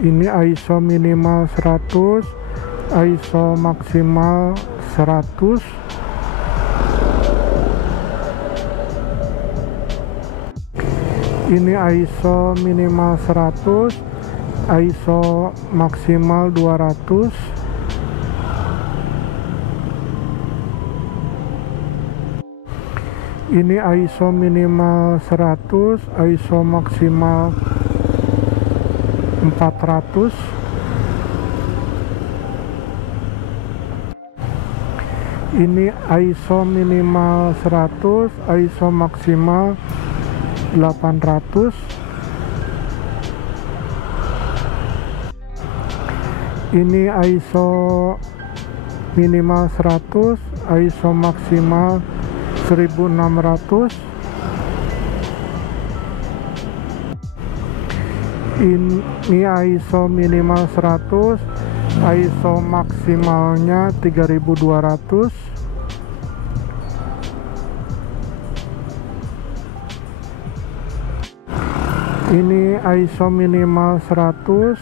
Ini ISO minimal 100, ISO maksimal 100. Ini ISO minimal 100, ISO maksimal 200. Ini ISO minimal 100, ISO maksimal 400. Ini ISO minimal 100, ISO maksimal 800. Ini ISO minimal 100, ISO maksimal 1600. Ini ISO minimal 100, ISO maksimalnya 3200. Ini ISO minimal 100,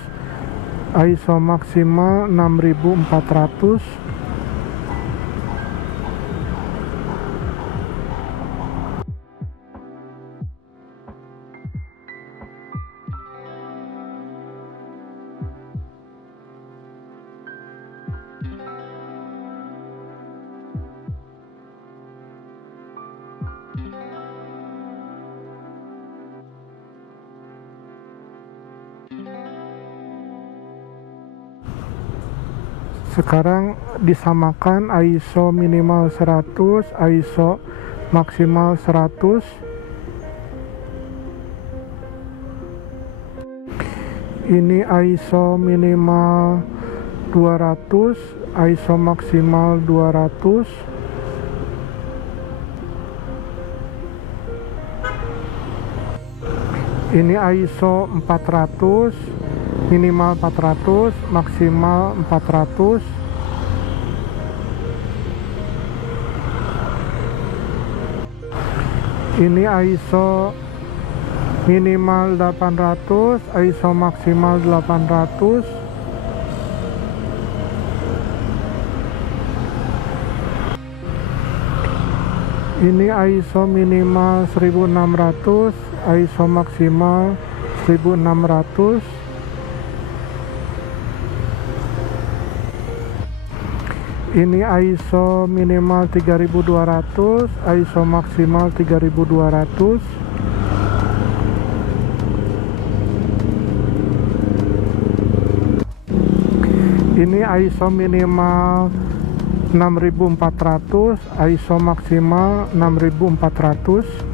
ISO maksimal 6400. Sekarang disamakan ISO minimal 100, ISO maksimal 100. Ini ISO minimal 200, ISO maksimal 200. Ini ISO 400, minimal 400, maksimal 400. Ini ISO minimal 800, ISO maksimal 800. Ini ISO minimal 1600, ISO maksimal 1600. Ini ISO minimal 3200, ISO maksimal 3200. Ini ISO minimal 6400, ISO maksimal 6400.